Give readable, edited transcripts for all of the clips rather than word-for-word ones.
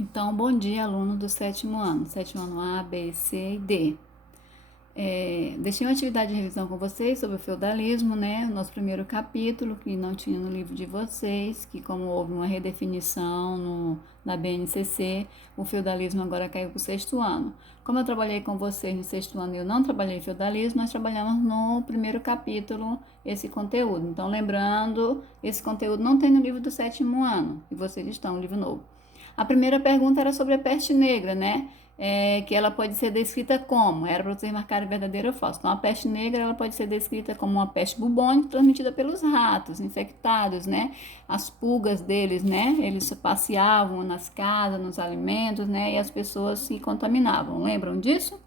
Então, bom dia, aluno do sétimo ano A, B, C e D. Deixei uma atividade de revisão com vocês sobre o feudalismo, né? O nosso primeiro capítulo, que não tinha no livro de vocês, que como houve uma redefinição na BNCC, o feudalismo agora caiu para o sexto ano. Como eu trabalhei com vocês no sexto ano e eu não trabalhei feudalismo, nós trabalhamos no primeiro capítulo esse conteúdo. Então, lembrando, esse conteúdo não tem no livro do sétimo ano, e vocês estão no livro novo. A primeira pergunta era sobre a peste negra, né? Que ela pode ser descrita como? Era para vocês marcarem verdadeiro ou falso. Então, a peste negra ela pode ser descrita como uma peste bubônica transmitida pelos ratos infectados, né? As pulgas deles, né? Eles passeavam nas casas, nos alimentos, né? E as pessoas se contaminavam. Lembram disso?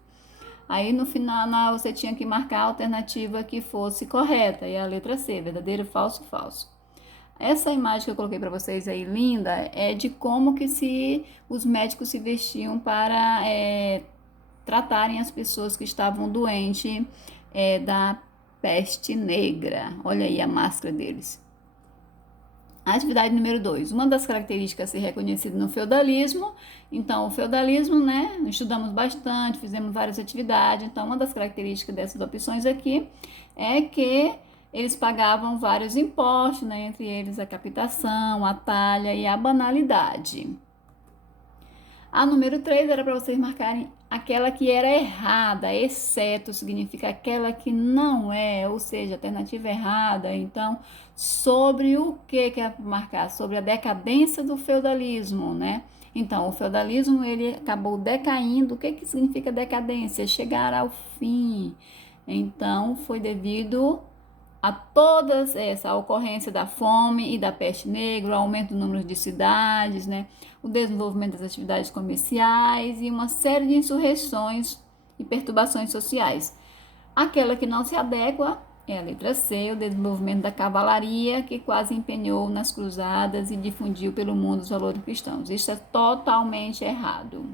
Aí no final você tinha que marcar a alternativa que fosse correta, e a letra C, verdadeiro, falso, falso. Essa imagem que eu coloquei para vocês aí, linda, é de como que os médicos se vestiam para tratarem as pessoas que estavam doentes da peste negra. Olha aí a máscara deles. Atividade número 2. Uma das características a ser reconhecida no feudalismo. Então, o feudalismo, né? Estudamos bastante, fizemos várias atividades. Então, uma das características dessas opções aqui é que eles pagavam vários impostos, né? Entre eles a captação, a talha e a banalidade. A número 3 era para vocês marcarem aquela que era errada, exceto significa aquela que não é, ou seja, alternativa errada. Então, sobre o que é marcar? Sobre a decadência do feudalismo, né? Então, o feudalismo ele acabou decaindo. O que significa decadência? Chegar ao fim. Então, foi devido a todas essa ocorrência da fome e da peste negra, o aumento do número de cidades, né, o desenvolvimento das atividades comerciais e uma série de insurreições e perturbações sociais. Aquela que não se adequa é a letra C, o desenvolvimento da cavalaria, que quase empenhou nas cruzadas e difundiu pelo mundo os valores cristãos. Isso é totalmente errado.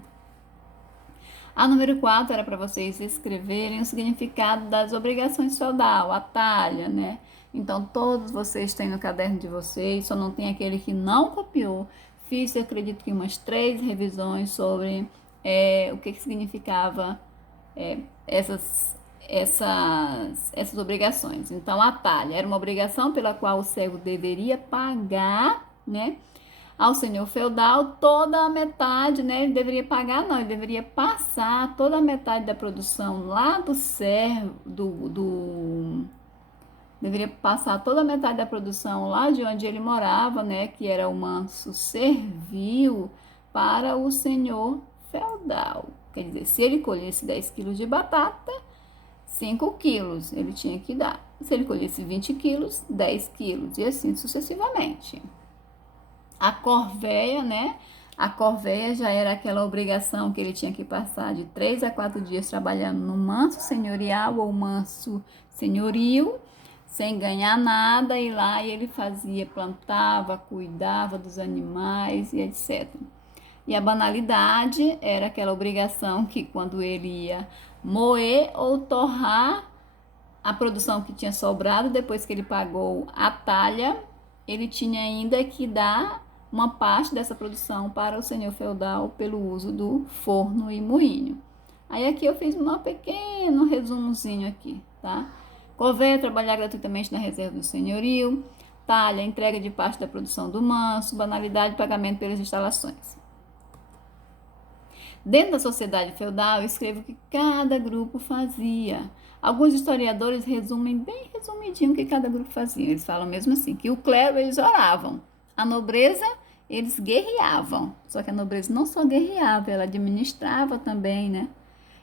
A número 4 era para vocês escreverem o significado das obrigações feudal, a talha, né? Então, todos vocês têm no caderno de vocês, só não tem aquele que não copiou. Fiz, eu acredito que umas 3 revisões sobre o que significava essas obrigações. Então, a talha era uma obrigação pela qual o servo deveria pagar, né? Ao senhor feudal toda a metade, né? Ele deveria pagar, não, ele deveria passar toda a metade da produção lá do servo, deveria passar toda a metade da produção lá de onde ele morava, né? Que era o manso servil para o senhor feudal. Quer dizer, se ele colhesse 10 quilos de batata, 5 quilos ele tinha que dar. Se ele colhesse 20 quilos, 10 quilos, e assim sucessivamente. A corvéia, né? A corvéia já era aquela obrigação que ele tinha que passar de 3 a 4 dias trabalhando no manso senhorial ou manso senhorio, sem ganhar nada, e lá ele fazia, plantava, cuidava dos animais e etc. E a banalidade era aquela obrigação que quando ele ia moer ou torrar a produção que tinha sobrado, depois que ele pagou a talha, ele tinha ainda que dar uma parte dessa produção para o senhor feudal pelo uso do forno e moinho. Aí aqui eu fiz um pequeno resumozinho aqui, tá? Corvéia, trabalhar gratuitamente na reserva do senhorio. Talha, entrega de parte da produção do manso. Banalidade, pagamento pelas instalações. Dentro da sociedade feudal, eu escrevo o que cada grupo fazia. Alguns historiadores resumem bem resumidinho o que cada grupo fazia. Eles falam mesmo assim, que o clero eles oravam, a nobreza eles guerreavam. Só que a nobreza não só guerreava, ela administrava também, né?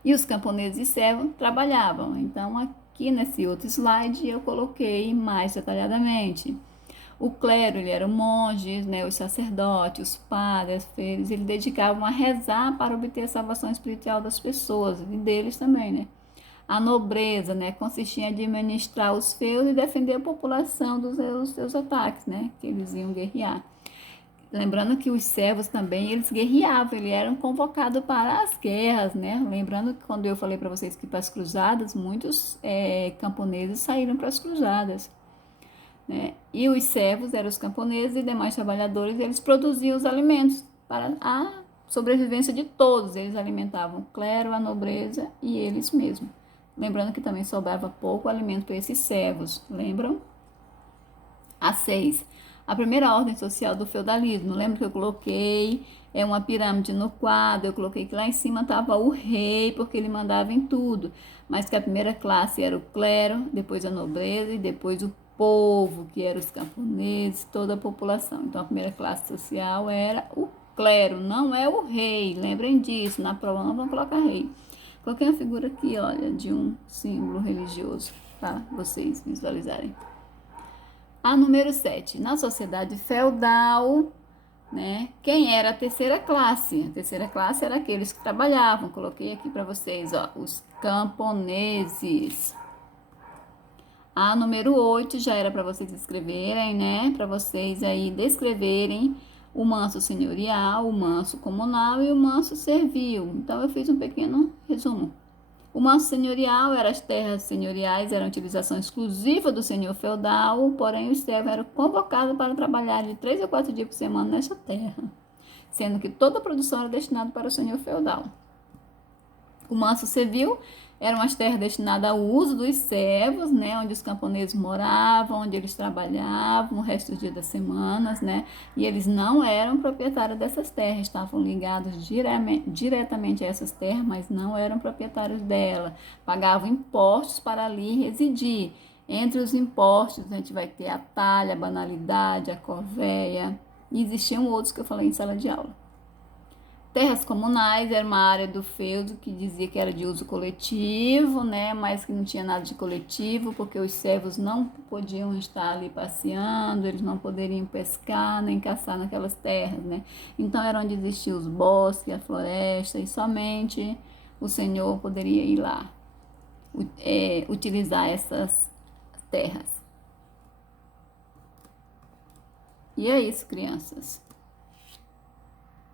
E os camponeses e servos trabalhavam. Então aqui nesse outro slide eu coloquei mais detalhadamente. O clero, ele era o monge, né, os sacerdotes, os padres, eles dedicavam a rezar para obter a salvação espiritual das pessoas e deles também, né? A nobreza, né, consistia em administrar os feudos e defender a população dos seus ataques, né, que eles iam guerrear. Lembrando que os servos também, eles guerreavam, eles eram convocados para as guerras, né? Lembrando que quando eu falei para vocês que para as cruzadas, muitos camponeses saíram para as cruzadas, né? E os servos eram os camponeses e demais trabalhadores, eles produziam os alimentos para sobrevivência de todos. Eles alimentavam o clero, a nobreza e eles mesmos. Lembrando que também sobrava pouco alimento para esses servos, lembram? A 6. A primeira ordem social do feudalismo. Lembra que eu coloquei uma pirâmide no quadro, eu coloquei que lá em cima estava o rei, porque ele mandava em tudo, mas que a primeira classe era o clero, depois a nobreza e depois o povo, que eram os camponeses, toda a população. Então a primeira classe social era o clero, não é o rei, lembrem disso, na prova não vão colocar rei. Coloquei uma figura aqui, olha, de um símbolo religioso, para vocês visualizarem. A número 7, na sociedade feudal, né, quem era a terceira classe? A terceira classe era aqueles que trabalhavam. Coloquei aqui para vocês, ó, os camponeses. A número 8 já era para vocês escreverem, né, para vocês aí descreverem o manso senhorial, o manso comunal e o manso servil. Então eu fiz um pequeno resumo. O manso senhorial era as terras senhoriais, eram utilização exclusiva do senhor feudal, porém os servos eram convocados para trabalhar de 3 a 4 dias por semana nesta terra, sendo que toda a produção era destinada para o senhor feudal. O manso servil eram as terras destinadas ao uso dos servos, né, onde os camponeses moravam, onde eles trabalhavam o resto dos dias das semanas, né, e eles não eram proprietários dessas terras, estavam ligados diretamente a essas terras, mas não eram proprietários dela, pagavam impostos para ali residir. Entre os impostos a gente vai ter a talha, a banalidade, a corvéia, e existiam outros que eu falei em sala de aula. Terras comunais era uma área do feudo que dizia que era de uso coletivo, né, mas que não tinha nada de coletivo, porque os servos não podiam estar ali passeando, eles não poderiam pescar nem caçar naquelas terras, né. Então era onde existiam os bosques, a floresta, e somente o senhor poderia ir lá utilizar essas terras. E é isso, crianças.